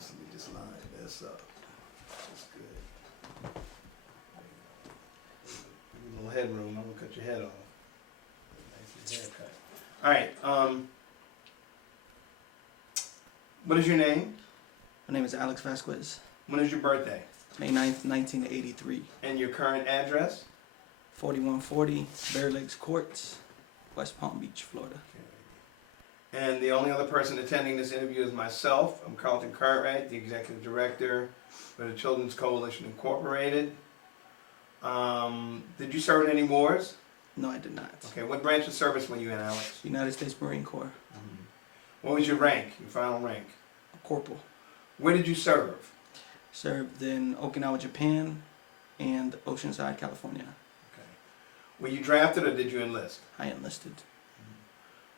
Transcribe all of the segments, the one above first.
Let me just line this up. That's good. Give you a little headroom. I'm gonna cut your head off. Nice haircut. All right. What is your name? My name is Alex Vaquez. When is your birthday? May 9th, 1983. And your current address? 4140 Bear Lakes Courts, West Palm Beach, Florida. Okay. And the only other person attending this interview is myself. I'm Carlton Cartwright, the Executive Director for the Children's Coalition Incorporated. Did you serve in any wars? No, I did not. Okay, what branch of service were you in, Alex? United States Marine Corps. Mm-hmm. What was your rank, your final rank? A corporal. Where did you serve? Served in Okinawa, Japan, and Oceanside, California. Okay. Were you drafted or did you enlist? I enlisted.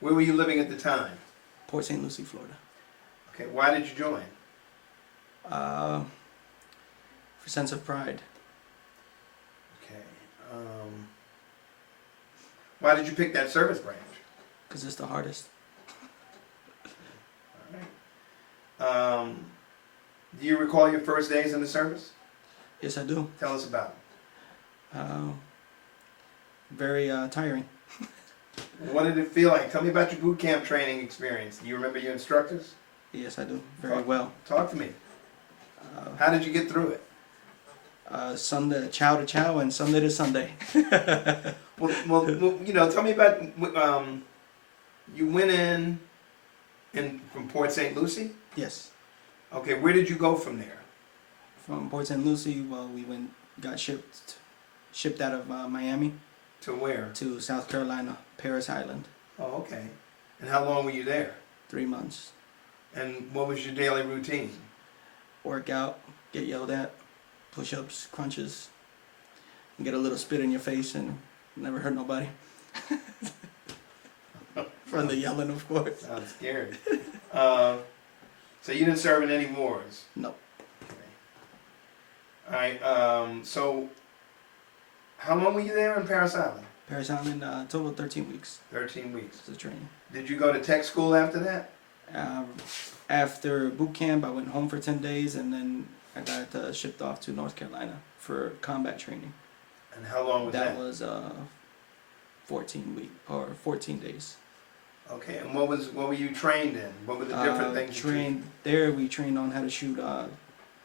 Where were you living at the time? Port St. Lucie, Florida. Okay, why did you join? For sense of pride. Okay. Why did you pick that service branch? Because it's the hardest. All right. Do you recall your first days in the service? Yes, I do. Tell us about it. Very tiring. What did it feel like? Tell me about your boot camp training experience. Do you remember your instructors? Yes, I do. Very well. Talk to me. How did you get through it? Sunday, chow to chow, and Sunday to Sunday. well, you know, tell me about. You went in from Port St. Lucie. Yes. Okay, where did you go from there? From Port St. Lucie, well, we got shipped out of Miami To where? to South Carolina, Paris Island. Oh, okay. And how long were you there? 3 months. And what was your daily routine? Work out, get yelled at, push-ups, crunches, and get a little spit in your face, and never hurt nobody. From the yelling, of course. Sounds scary. So you didn't serve in any wars? No. Okay. All right. So how long were you there in Paris Island? Paris Island, total 13 weeks. 13 weeks. As a training. Did you go to tech school after that? After boot camp, I went home for 10 days, and then I got shipped off to North Carolina for combat training. And how long was that? That was 14 days. Okay. And what were you trained in? What were the different things? We trained on how to shoot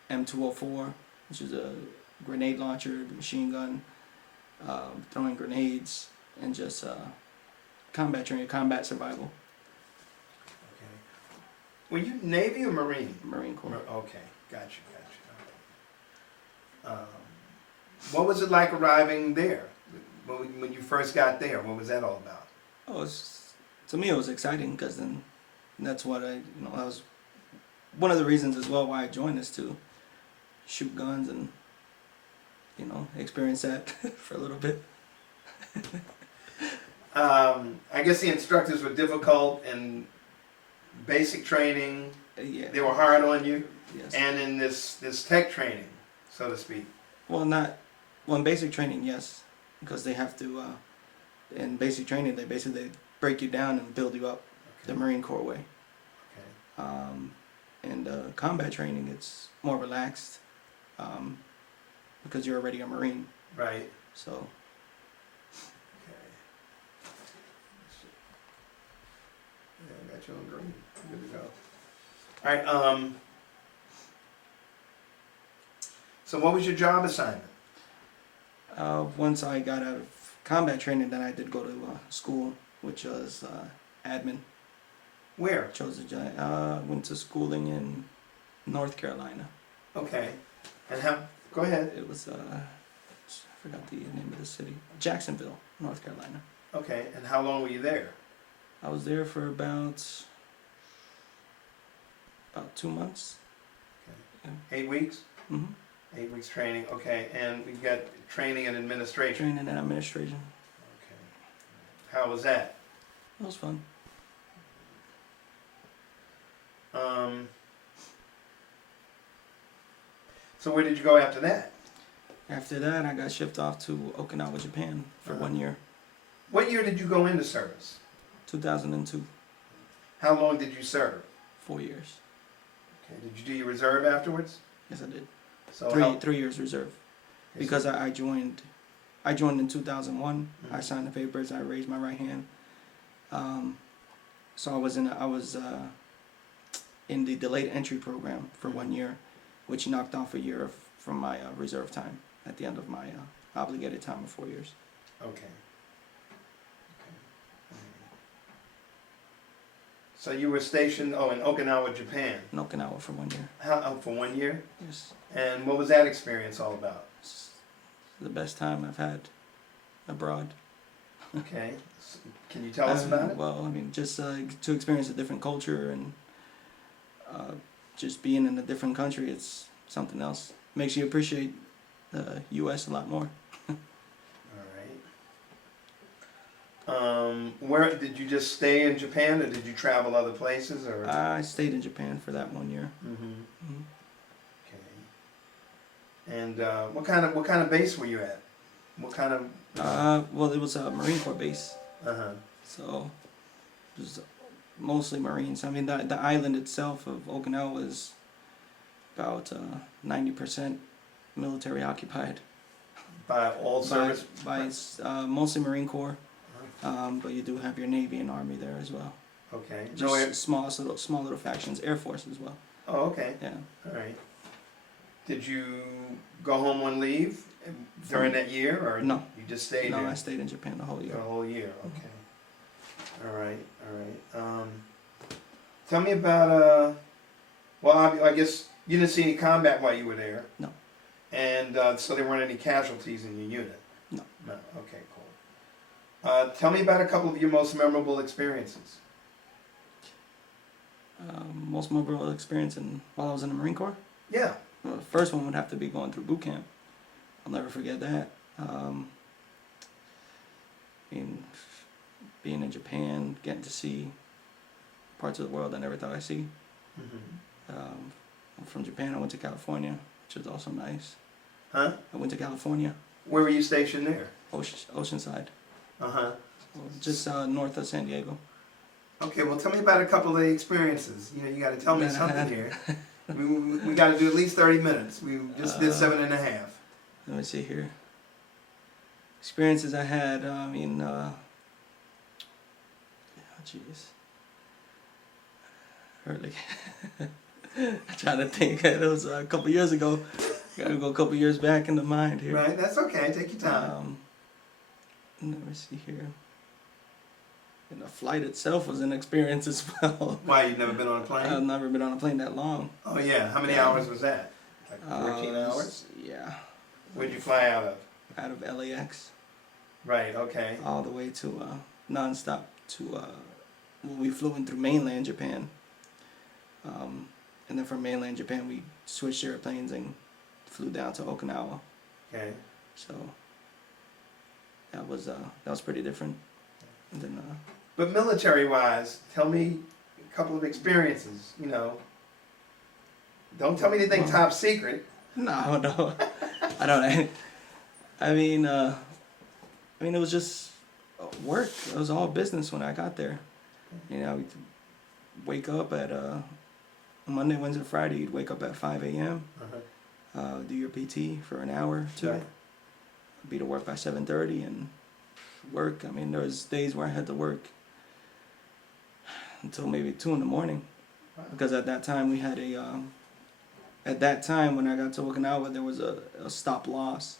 M204, which is a grenade launcher, machine gun, throwing grenades, and just combat training, combat survival. Okay. Were you Navy or Marine? Marine Corps. Okay, gotcha. What was it like arriving there? When you first got there, what was that all about? Oh, to me it was exciting, because then that's what that was one of the reasons as well why I joined, is to shoot guns and experience that for a little bit. I guess the instructors were difficult in basic training. Yeah. They were hard on you. Yes. And in this tech training, so to speak. Well, in basic training, yes, because they have to. In basic training, they basically break you down and build you up, Okay. the Marine Corps way. Okay. And combat training, it's more relaxed, because you're already a Marine. Right. So. Okay. Yeah, I got you on green. Good to go. All right. So what was your job assignment? Once I got out of combat training, then I did go to school, which was admin. Where? Went to schooling in North Carolina. Okay. And how? Go ahead. It was I forgot the name of the city. Jacksonville, North Carolina. Okay. And how long were you there? I was there for about 2 months. Okay. 8 weeks? Mm-hmm. 8 weeks training. Okay. And we've got training and administration. Training and administration. Okay. How was that? It was fun. So where did you go after that? After that, I got shipped off to Okinawa, Japan for 1 year. What year did you go into service? 2002. How long did you serve? 4 years. Okay. Did you do your reserve afterwards? Yes, I did. So Three years reserve. Because I joined in 2001. I signed the papers. I raised my right hand. So I was in the delayed entry program for 1 year, which knocked off a year from my reserve time at the end of my obligated time of 4 years. Okay. So you were stationed in Okinawa, Japan. In Okinawa for 1 year. For 1 year? Yes. And what was that experience all about? It's the best time I've had abroad. Okay. Can you tell us about it? Well, I mean, just to experience a different culture and just being in a different country, it's something else. Makes you appreciate the U.S. a lot more. All right. Where did you just stay in Japan, or did you travel other places, or? I stayed in Japan for that 1 year. Okay. And what kind of base were you at? What kind of? Well, it was a Marine Corps base. So it was mostly Marines. I mean, the island itself of Okinawa is about 90% military occupied. By all service? By mostly Marine Corps, but you do have your Navy and Army there as well. Okay. Just small little factions. Air Force as well. Oh, okay. Yeah. All right. Did you go home on leave during that year, or no? You just stayed there? No, I stayed in Japan the whole year. The whole year. Okay. All right. All right. Tell me about well, I guess you didn't see any combat while you were there. No. And so there weren't any casualties in your unit. No. No. Okay. Cool. Tell me about a couple of your most memorable experiences. Most memorable experience while I was in the Marine Corps? Yeah. Well, the first one would have to be going through boot camp. I'll never forget that. Being in Japan, getting to see parts of the world I never thought I'd see. From Japan, I went to California, which was also nice. Huh? I went to California. Where were you stationed there? Oceanside. So just north of San Diego. Okay, well, tell me about a couple of the experiences. You got to tell me something here. We got to do at least 30 minutes. We just did 7.5. Let me see here. Experiences I had. Jeez. Early. I'm trying to think. It was a couple years ago. Gotta go a couple years back in the mind here. Right, that's okay. Take your time. Let me see here. And the flight itself was an experience as well. Why, you've never been on a plane? I've never been on a plane that long. Oh, yeah. How many hours was that? Like 14 hours? Yeah. Where'd you fly out of? Out of LAX. Right, okay. All the way to, non-stop to, we flew in through mainland Japan. And then from mainland Japan, we switched airplanes and flew down to Okinawa. Okay. So that was pretty different. And then, but military-wise, tell me a couple of experiences. Don't tell me anything top secret. No, I don't. I mean, it was just work. It was all business when I got there. We'd wake up at Monday, Wednesday, Friday. You'd wake up at 5 a.m. Do your PT for an hour or two. Right. Be to work by 7:30 and work. I mean, there was days where I had to work until maybe 2 in the morning, because at that time we had at that time when I got to Okinawa, there was a stop loss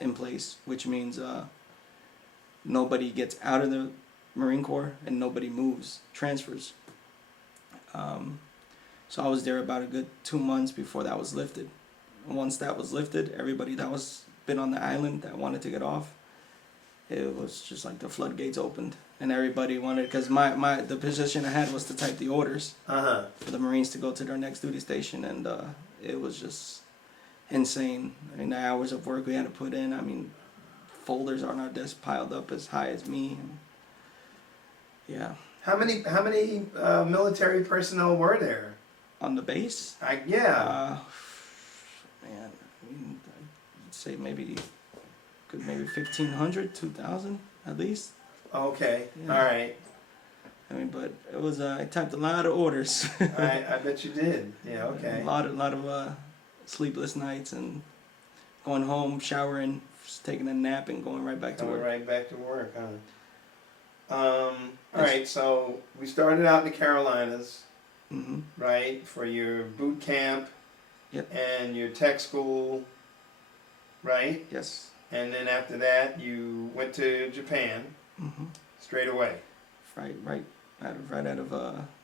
in place, which means nobody gets out of the Marine Corps and nobody moves, transfers. So I was there about a good 2 months before that was lifted. And once that was lifted, everybody that was been on the island that wanted to get off, it was just like the floodgates opened, and everybody wanted, because the position I had was to type the orders for the Marines to go to their next duty station, and it was just insane. I mean, the hours of work we had to put in. I mean, folders on our desk piled up as high as me. And yeah. How many military personnel were there on the base? Yeah. Man, I mean, I'd say maybe 1,500, 2,000 at least. Okay. Yeah. All right. I mean, but it was I typed a lot of orders. I bet you did. Yeah, okay. A lot of sleepless nights and going home, showering, just taking a nap, and going right back to Coming work. right back to work, huh? All right, so we started out in the Carolinas, Hmm. right, for your boot camp Yep. and your tech school, right? Yes. And then after that, you went to Japan Hmm. straight away. Right out of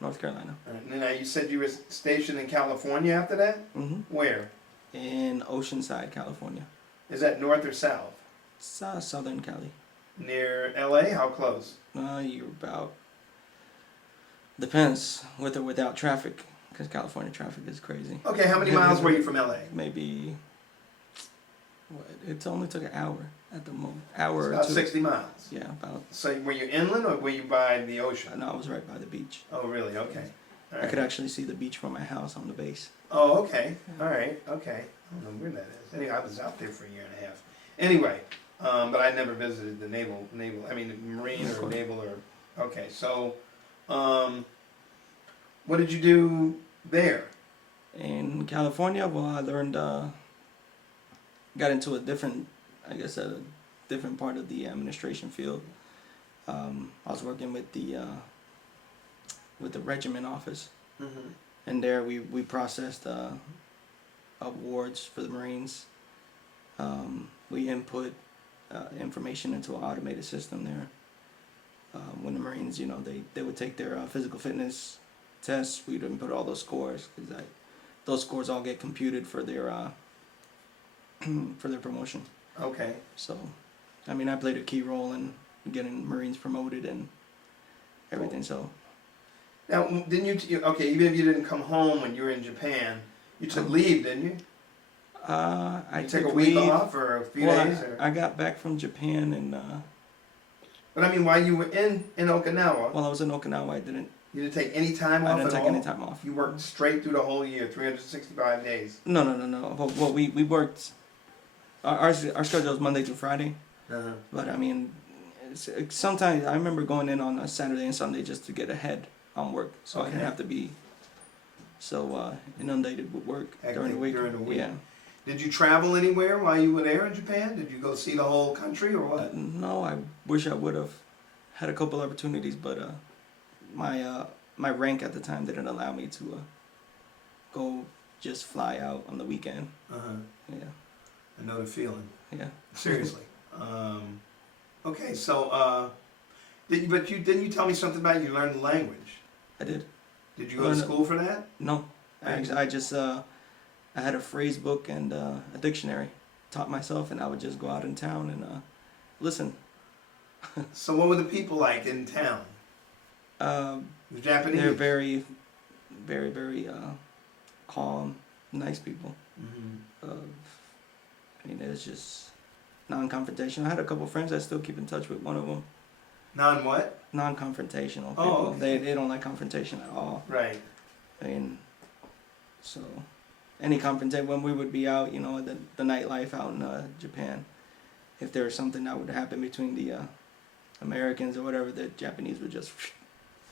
North Carolina. All right, and then you said you were stationed in California after that? Hmm. Where? In Oceanside, California. Is that north or south? It's Southern Cali. Near LA? How close? You're about, depends with or without traffic, because California traffic is crazy. Okay, how many miles were you from LA? Maybe, it only took an hour at the most. Hour About or two. 60 miles. Yeah, about. So were you inland or were you by the ocean? No, I was right by the beach. Oh, really? Okay. All I right. could actually see the beach from my house on the base. Oh, okay. All right. Okay. I don't know where that is. Anyway, I was out there for a year and a half. Anyway, but I never visited the naval. I mean, the marine or naval or. Okay, so, what did you do there? In California, well, I learned, got into a different, I guess, a different part of the administration field. I was working with the regiment office, Mm-hmm. and there we processed awards for the Marines. We input information into an automated system there. When the Marines, they would take their physical fitness tests, we'd input all those scores, because those scores all get computed for their for their promotion. Okay. So, I mean, I played a key role in getting Marines promoted and everything. So, Now, didn't you? Okay, even if you didn't come home when you were in Japan, you took leave, didn't you? I You took took a week leave. off or a few Well, days, or. I got back from Japan, and But I mean, while you were in Okinawa, while I was in Okinawa, I didn't you didn't take any time I off didn't at take all. any time off. You worked straight through the whole year, 365 days. No. Well, we worked. Our schedule was Monday through Friday, Uh-huh. but I mean, sometimes I remember going in on a Saturday and Sunday just to get ahead on work, so I didn't Okay. have to be so inundated with work during the Hectic week. during the week. Yeah. Did you travel anywhere while you were there in Japan? Did you go see the whole country or what? No, I wish I would have had a couple opportunities, but my rank at the time didn't allow me to go just fly out on the weekend. Uh-huh. Yeah. I know the feeling. Yeah. Seriously. Okay, so didn't you tell me something about you learned the language? I did. Did you go to school for that? No. I just I had a phrase book and a dictionary. Taught myself, and I would just go out in town and listen. So what were the people like in town? The Japanese? They're very, very, very calm, nice people. Mm-hmm. I mean, it's just non-confrontational. I had a couple friends I still keep in touch with. One of them, Non what? non-confrontational people. Oh, okay. They don't like confrontation at all. Right. I mean, so any confrontation when we would be out, the nightlife out in Japan, if there was something that would happen between the Americans or whatever, the Japanese would just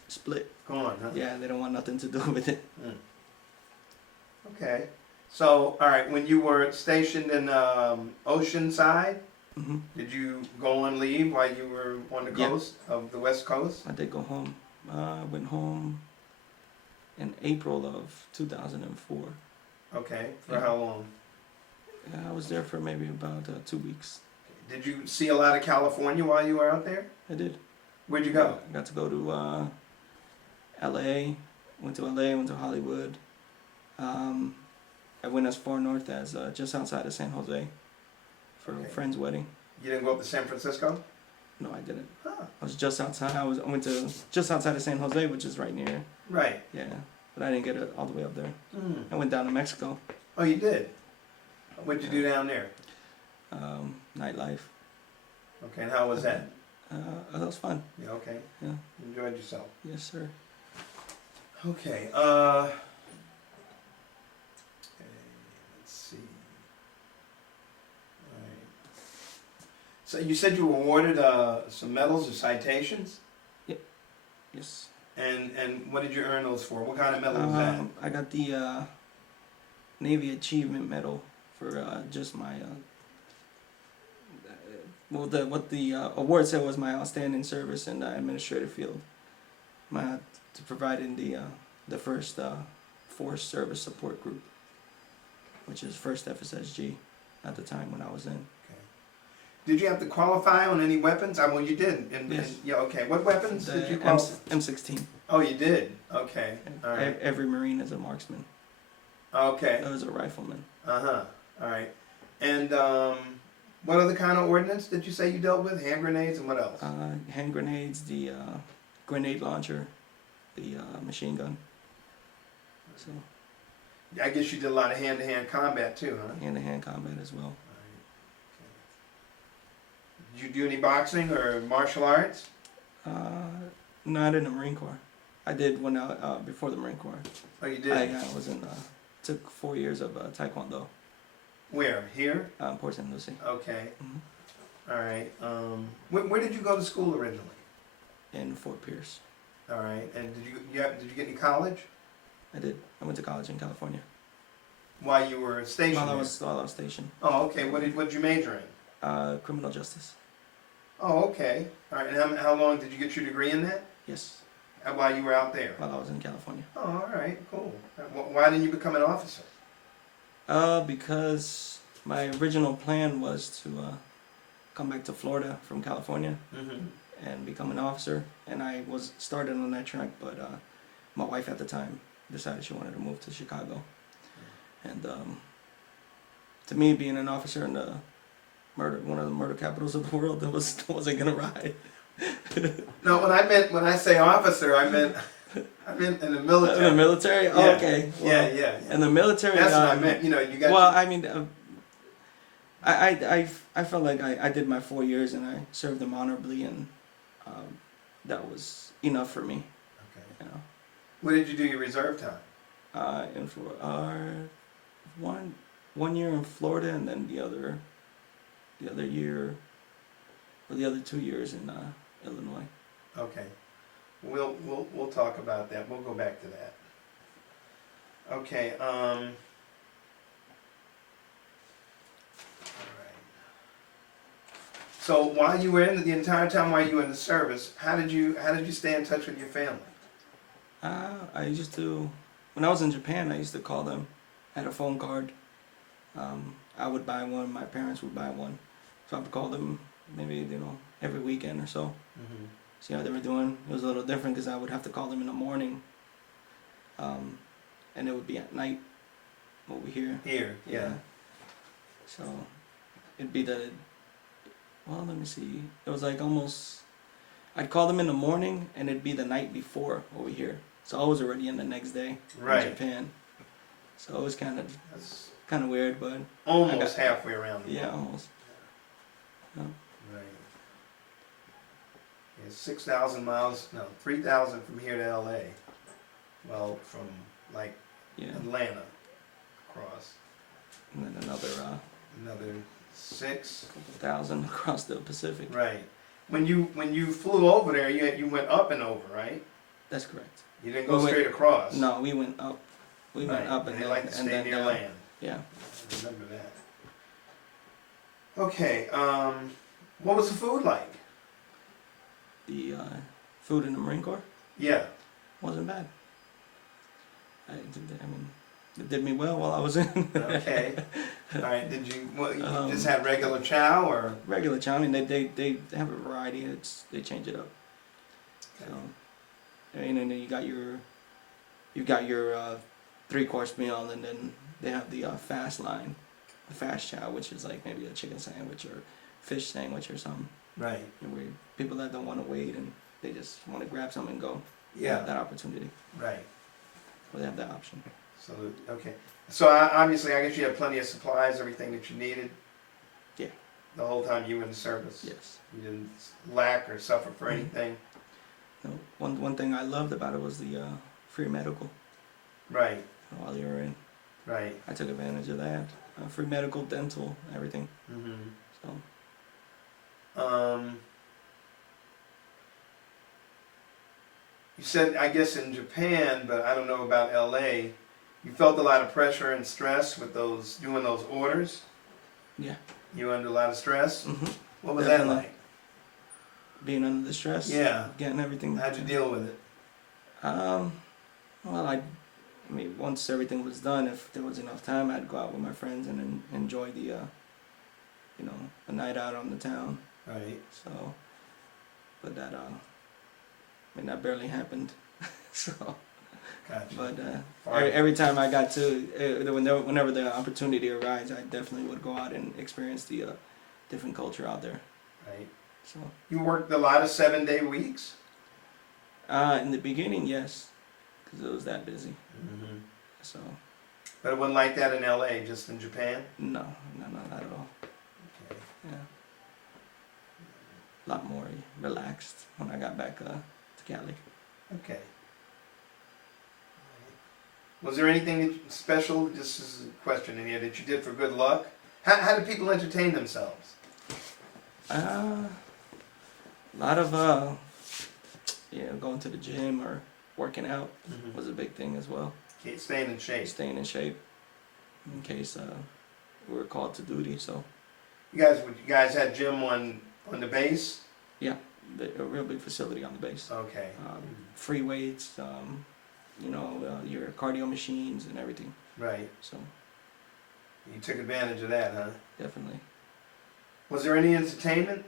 split. Go on, huh? Yeah, they don't want nothing to do with it. Mm. Okay. So, all right, when you were stationed in Oceanside, Hmm. did you go on leave while you were on the Yeah. coast of the West Coast? I did go home. I went home in April of 2004. Okay. For Yeah. how long? Yeah, I was there for maybe about 2 weeks. Did you see a lot of California while you were out there? I did. Where'd you go? I got to go to LA. Went to LA, went to Hollywood. I went as far north as just outside of San Jose for Okay. a friend's wedding. You didn't go up to San Francisco? No, I didn't. Huh. I was just outside. I went to just outside of San Jose, which is right near. Right. Yeah, but I didn't get it all the way up there. Mm. I went down to Mexico. Oh, you did? What'd you do down there? Nightlife. Okay, and how was that? That was fun. Yeah, okay. Yeah. Enjoyed yourself. Yes, sir. Okay, let's see. All right. So you said you were awarded some medals or citations? Yes. And what did you earn those for? What kind of medal was that? I got the Navy Achievement Medal for just my what the award said was my outstanding service in the administrative field. My to providing the first Force Service Support Group, which is first FSSG at the time when I was in. Okay. Did you have to qualify on any weapons? Well, you did. Yes. Yeah. Okay. What weapons The did you qualify? M16. Oh, you did. Okay. All right. Every Marine is a marksman. Okay. I was a rifleman. All right. And what other kind of ordnance did you say you dealt with? Hand grenades and what else? Hand grenades, the grenade launcher, the machine gun. So I guess you did a lot of hand-to-hand combat too, huh? hand-to-hand combat as well. All right. Okay. Did you do any boxing or martial arts? Not in the Marine Corps. I did when before the Marine Corps. Oh, you did? I was in took 4 years of Taekwondo. Where? Here? Port St. Lucie. Okay. Mm-hmm. All right. Where did you go to school originally? In Fort Pierce. All right. And did you get any college I did. I went to college in California. while you were stationed? While I there? was stationed. Oh, okay. What did you major in? Criminal justice. Oh, okay. All right. And how long did you get your degree in that? Yes. While you were out there? While I was in California. Oh, all right. Cool. Why didn't you become an officer? Because my original plan was to come back to Florida from California Mm-hmm. and become an officer, and I was started on that track, but my wife at the time decided she wanted to move to Chicago, and to me, being an officer in the one of the murder capitals of the world, that wasn't gonna ride. No, when I say officer, I meant in the military. In the military? Oh, Yeah. okay. Yeah, yeah. In the military. That's what I meant. You know, you got. Well, I mean, I felt like I did my 4 years and I served them honorably, and that was enough for me. Okay. You know. Where did you do your reserve time? In Florida, one year in Florida, and then the other year, or the other 2 years in Illinois. Okay. We'll talk about that. We'll go back to that. Okay. All right. So while you were the entire time while you were in the service, how did you stay in touch with your family? I used to, when I was in Japan, I used to call them. I had a phone card. I would buy one. My parents would buy one. So I would call them maybe every weekend or so. Mm-hmm. See how they were doing. It was a little different because I would have to call them in the morning, and it would be at night over here. Here, yeah. So it'd be let me see. It was like almost. I'd call them in the morning, and it'd be the night before over here. So I was already in the next day Right. in Japan. So it was That's kind of weird, but almost halfway around the world. almost. Yeah. Right. Yeah, 6,000 miles, no, 3,000 from here to LA. Well, from like Yeah. Atlanta across. And then Another 6. couple thousand across the Pacific. Right. When you flew over there, you went up and over, right? That's correct. You didn't go We went- straight across. No, we went up. We went Right. up and they then like to and stay then near down. land. Yeah. I remember that. Okay. What was the food like? The food in the Marine Corps Yeah. wasn't bad. I mean, it did me well while I was in. Okay. All right. Did you? What, you Um, just had regular chow or? Regular chow. I mean, they have a variety. They change it up. So, I mean, and then you got your 3-course meal, and then they have the fast line, the fast chow, which is like maybe a chicken sandwich or fish sandwich or something. Right. Where people that don't want to wait and they just want to grab something and go. They Yeah. have that opportunity. Right. Well, they have that option. So okay. So obviously, I guess you had plenty of supplies, everything that you needed. Yeah. The whole time you were in the service. Yes. You didn't lack or suffer for Mhm. anything. No, one thing I loved about it was the free medical Right. while you were in. Right. I took advantage of that. Free medical, dental, everything. Mm-hmm. So You said, I guess in Japan, but I don't know about LA, you felt a lot of pressure and stress with doing those orders? Yeah. You were under a lot of stress? Hmm. What was Definitely. that like? Being under the stress. Yeah. Getting everything. How'd you deal with it? Well, I mean, once everything was done, if there was enough time, I'd go out with my friends and enjoy the, you know, a night out on the town. Right. So, but that, I mean, that barely happened. So, Gotcha. but Fine. every time I got to, whenever the opportunity arises, I definitely would go out and experience the different culture out there. Right. So, You worked a lot of 7-day weeks? in the beginning, yes, because it was that busy. Mm-hmm. So, But it wasn't like that in LA, just in Japan? no, not at all. Okay. Yeah. A lot more relaxed when I got back to Cali. Okay. Was there anything special, just as a question in here, that you did for good luck? How did people entertain themselves? A lot of going to the gym or working out was a big thing as well. Staying in shape. Staying in shape in case we were called to duty. So You guys had gym on the base? yeah, a real big facility on the base. Okay. Free weights, your cardio machines and everything. Right. So You took advantage of that, huh? definitely. Was there any entertainment?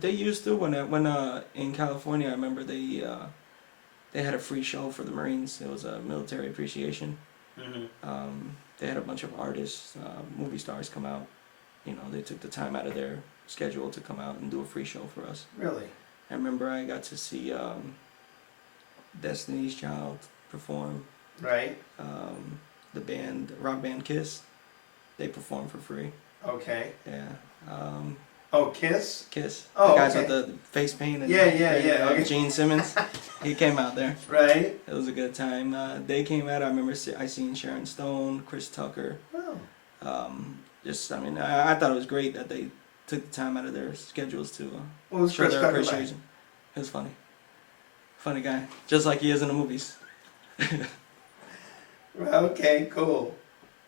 They used to when in California. I remember they had a free show for the Marines. It was a military appreciation. Mm-hmm. They had a bunch of artists, movie stars come out. You know, they took the time out of their schedule to come out and do a free show for us. Really? I remember I got to see Destiny's Child perform. Right. The band, rock band Kiss, they performed for free. Okay. Yeah. Oh, Kiss? Kiss. Oh, the guys okay. with the face paint and Yeah. Okay. Gene Simmons, he came out there. Right. It was a good time. They came out. I remember I seen Sharon Stone, Chris Tucker. Oh. I thought it was great that they took the time out of their schedules to What was show Chris their Tucker appreciation. It was funny. Funny guy, just like he is in the movies. Well, okay, cool.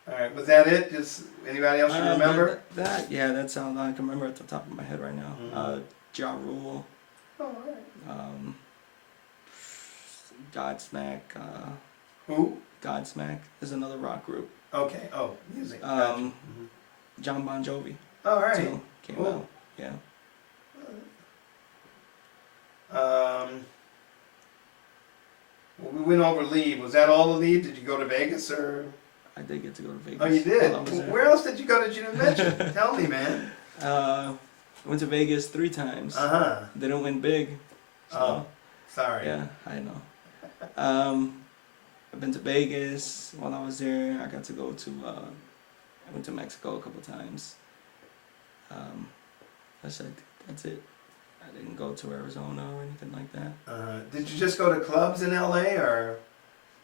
All right, was that it? Just anybody else you remember? That sounds I can remember at the top of my head right now. Mhm. Ja Rule, Oh, all right. Godsmack. Who? Godsmack is another rock group. Okay. Oh, music. Gotcha. Mhm. John Bon Jovi All right. too came Cool. out. Yeah. Well, we went over leave. Was that all the leave? Did you go to Vegas or? I did get to go to Vegas. Oh, you did. while I was there. Where else did you go that you didn't mention? Tell me, man. Went to Vegas 3 times. Uh-huh. Didn't win big. So, Oh, sorry. yeah, I know. I've been to Vegas while I was there. I got to go to. I went to Mexico a couple times. That's it. I didn't go to Arizona or anything like that. Did you just go to clubs in LA or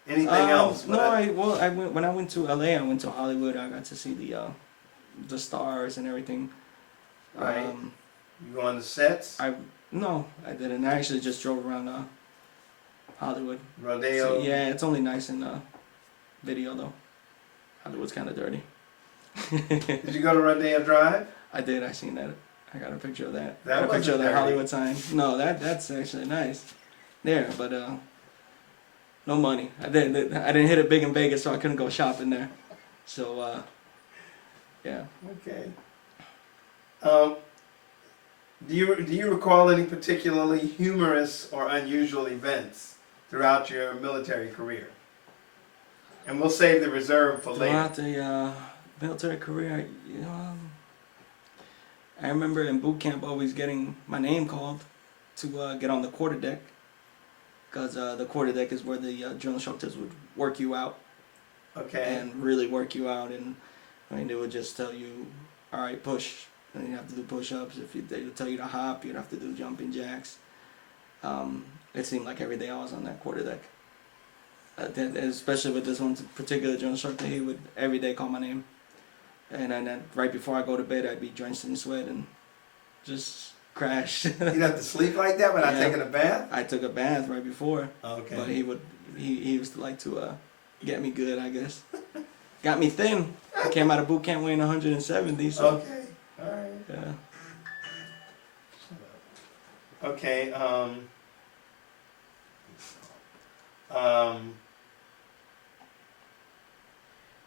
anything else? No, I went when I went to LA. I went to Hollywood. I got to see the stars and everything. Right. You go on the sets? No, I didn't. I actually just drove around Hollywood. Rodeo? So, yeah, it's only nice in video though. Hollywood's kind of dirty. Did you go to Rodeo Drive? I did. I seen that. I got a picture of that. That Got a picture of wasn't that dirty. Hollywood sign. No, that's actually nice. There, but no money. I didn't hit it big in Vegas, so I couldn't go shopping there. So yeah. Okay. Do you recall any particularly humorous or unusual events throughout your military career? And we'll save the reserve for later. Throughout the military career, I remember in boot camp always getting my name called to get on the quarterdeck, because the quarterdeck is where the drill instructors would work you out Okay. and really work you out, and I mean they would just tell you, all right, push, and you have to do push-ups. If they would tell you to hop, you'd have to do jumping jacks. It seemed like every day I was on that quarterdeck. Especially with this one particular drill instructor, he would every day call my name, and then right before I go to bed, I'd be drenched in sweat and just crash. You'd have to sleep like that without Yeah. taking a bath? I took a bath right before, Okay. but he used to like to get me good, I guess. Got me thin. I came out of boot camp weighing 170, so Okay, alright. yeah. Okay,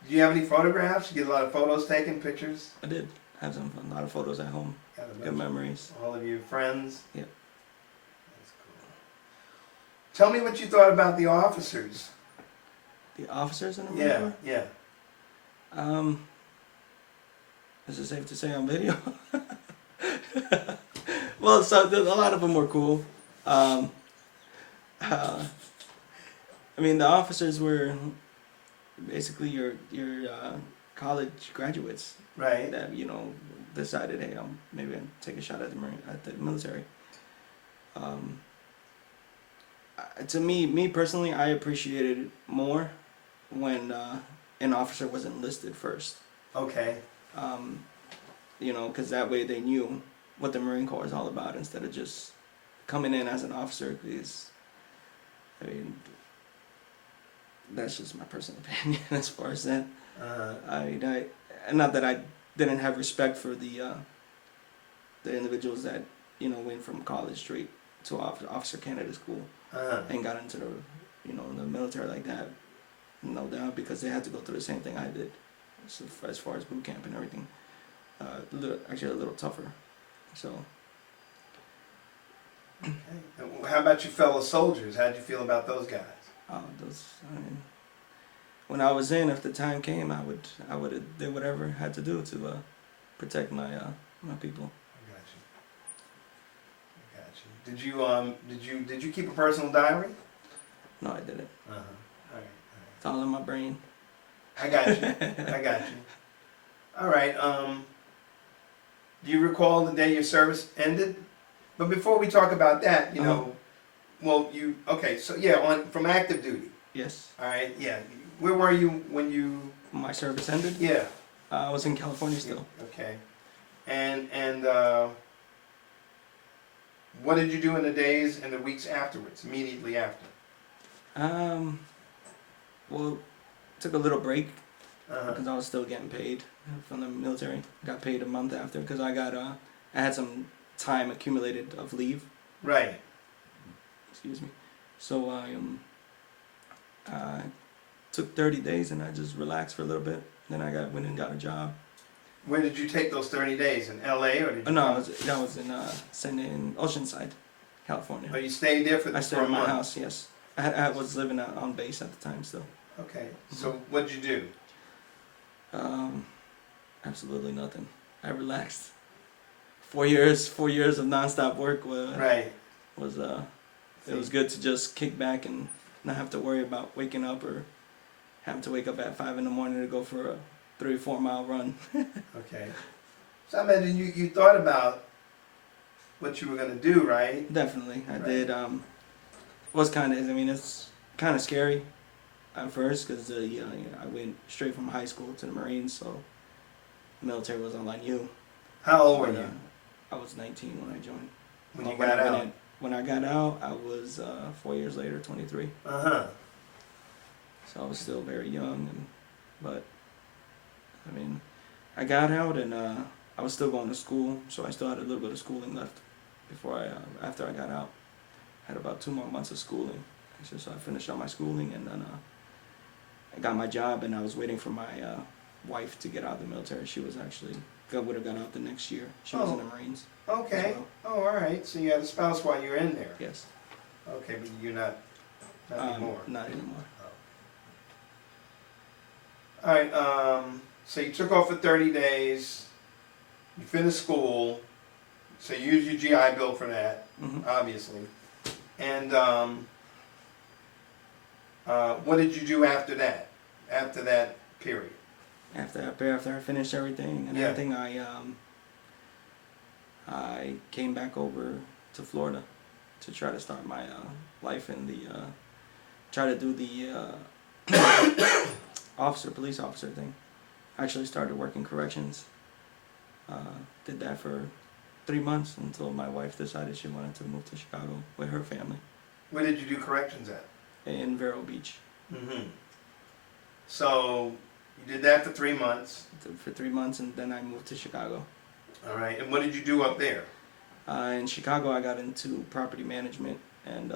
do you have any photographs? You get a lot of photos taken, pictures? I did have a lot of photos at home. Got a Good bunch. memories. All of your friends? Yep. That's cool. Tell me what you thought about the officers. The officers in the Yeah, Marine yeah. Corps? Is it safe to say on video? Well, so a lot of them were cool. I mean, the officers were basically your college graduates Right. that decided, hey, maybe I'll take a shot at the military. To me personally, I appreciated it more when an officer was enlisted first. Okay. Because that way they knew what the Marine Corps is all about instead of just coming in as an officer. Because, I mean, that's just my personal opinion as far as that. Not that I didn't have respect for the individuals that went from college straight to officer candidate school and got into the military like that. No doubt, because they had to go through the same thing I did, so as far as boot camp and everything. Actually, a little tougher. So. Okay. And how about your fellow soldiers? How'd you feel about those guys? I mean, when I was in, if the time came, I would have did whatever I had to do to protect my people. I got you. Did you keep a personal diary? No, I didn't. All right. It's all in my brain. I got you. All right. Do you recall the day your service ended? But before we talk about that, from active duty. Yes. All right. Yeah. Where were you when you? My service ended. Yeah. I was in California still. Okay. And what did you do in the days and the weeks afterwards? Immediately after. Well, took a little break Uh-huh. because I was still getting paid from the military. Got paid a month after because I had some time accumulated of leave. Right. Excuse me. So I took 30 days and I just relaxed for a little bit. Then I went and got a job. Where did you take those 30 days? In L.A. or did you? No, I was in Oceanside, California. Oh, you stayed there I stayed for a in my month? house. Yes, I was living on base at the time still. Okay. So what'd you do? Absolutely nothing. I relaxed. 4 years of nonstop work Right. was it was good to just kick back and not have to worry about waking up or having to wake up at 5 in the morning to go for a 3 or 4 mile run. Okay. So I imagine you thought about what you were gonna do, right? Definitely, I Right. did. Was kind of. I mean, it's kind of scary at first because I went straight from high school to the Marines, so the military was all I knew. How old were But, you I was 19 when I joined. when you When got I out? went in- When I got out, I was 4 years later, 23. Uh-huh. So I was still very young, but I mean, I got out and I was still going to school, so I still had a little bit of schooling left before after I got out. I had about 2 more months of schooling, actually, so I finished all my schooling and then I got my job and I was waiting for my wife to get out of the military. She was actually would have got out the next year. She was in the Marines. Okay. as well. Oh, all right. So you had a spouse while you were in there. Yes. Okay, but you're not anymore. Not anymore. All right. So you took off for 30 days. You finished school. So you used your GI Bill for that, Hmm. obviously. And what did you do after that? After that period? After I finished everything and Yeah. everything, I came back over to Florida to try to start my life in the try to do the police officer thing. I actually started working corrections. Did that for 3 months until my wife decided she wanted to move to Chicago with her family Where did you do corrections at? in Vero Beach. Mm-hmm. So you did that for 3 months. For 3 months, and then I moved to Chicago. All right. And what did you do up there? In Chicago, I got into property management and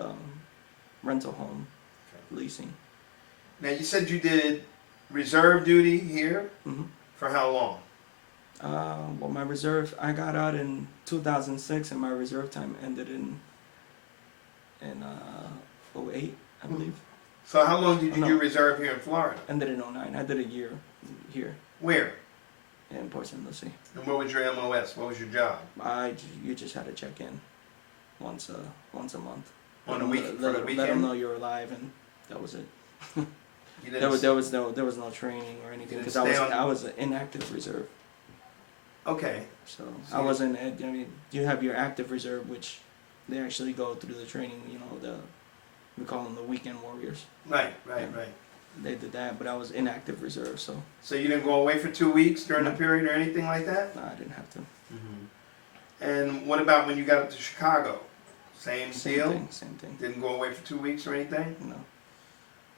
rental home leasing. Now you said you did reserve duty here Hmm. for how long? Well, my reserve, I got out in 2006, and my reserve time ended in 08, I believe. So how long did you No. do reserve here in Florida? Ended in 09. I did a year here Where? in Port St. Lucie. And what was your MOS? What was your job? You just had to check in once a month. On the week for the Let them weekend? know you're alive, and that was it. You didn't There was no training or anything, didn't because stay on- I was an inactive reserve. Okay. So So I you- wasn't. I mean, you have your active reserve, which they actually go through the training. You know, we call them the weekend warriors. Right. Yeah. Right. They did that, but I was inactive reserve, so So you didn't go away for 2 weeks during the No. period or anything like that? I didn't have to. And what about when you got up to Chicago? Same deal? Same thing. Didn't go away for 2 weeks or anything? No.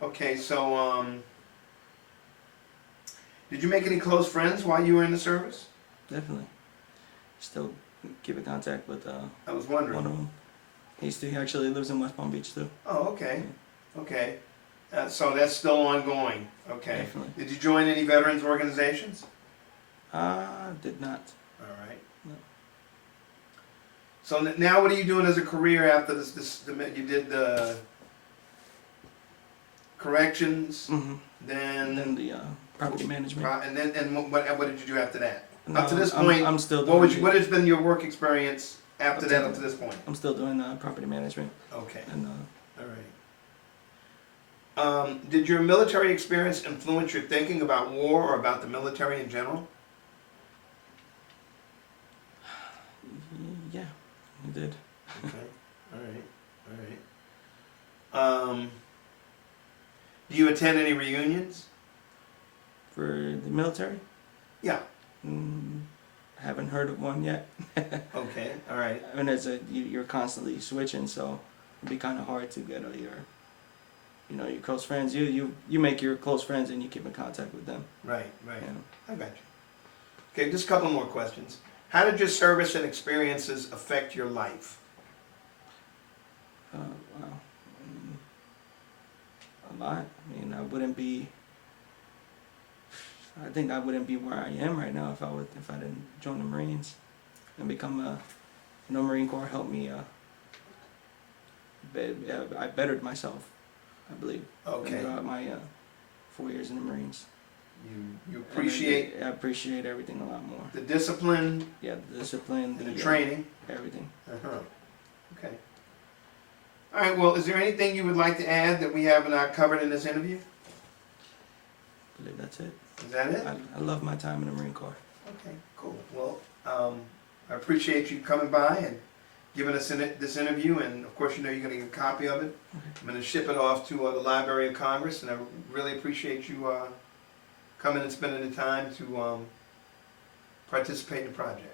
Okay, so did you make any close friends while you were in the service? Definitely. Still keep in contact with I was one wondering. of them. He actually lives in West Palm Beach too. Oh, okay, okay. So that's still ongoing. Okay. Definitely. Did you join any veterans organizations? Did not. All right. No. So now, what are you doing as a career after you did the corrections, Mm-hmm. then And then the property management. what did you do after that? No, Up to this I'm- point, I'm still doing. what has been your work experience after Up that to- up to this point? I'm still doing property management Okay. and All right. Did your military experience influence your thinking about war or about the military in general? yeah, he did. Okay. All right. All right. Do you attend any reunions? For the military. Yeah. Haven't heard of one yet. Okay. All right. I mean, you're constantly switching, so it'd be kind of hard to get your close friends. You make your close friends and you keep in contact with them. Right. Right. You know. I got you. Okay. Just a couple more questions. How did your service and experiences affect your life? Wow. A lot. I mean, I think I wouldn't be where I am right now if I didn't join the Marines and become Marine Corps helped me. I bettered myself, I believe. Okay. Throughout my 4 years in the Marines. You appreciate I appreciate everything a lot more. the discipline Yeah, the discipline, and the training. everything. Uh-huh. Okay. All right. Well, is there anything you would like to add that we have not covered in this interview? I believe that's it. Is that it? I love my time in the Marine Corps. Okay. Cool. Well, I appreciate you coming by and giving us this interview, and of course, you're going to get a copy of it. I'm going to ship it off to the Library of Congress, and I really appreciate you coming and spending the time to participate in the project.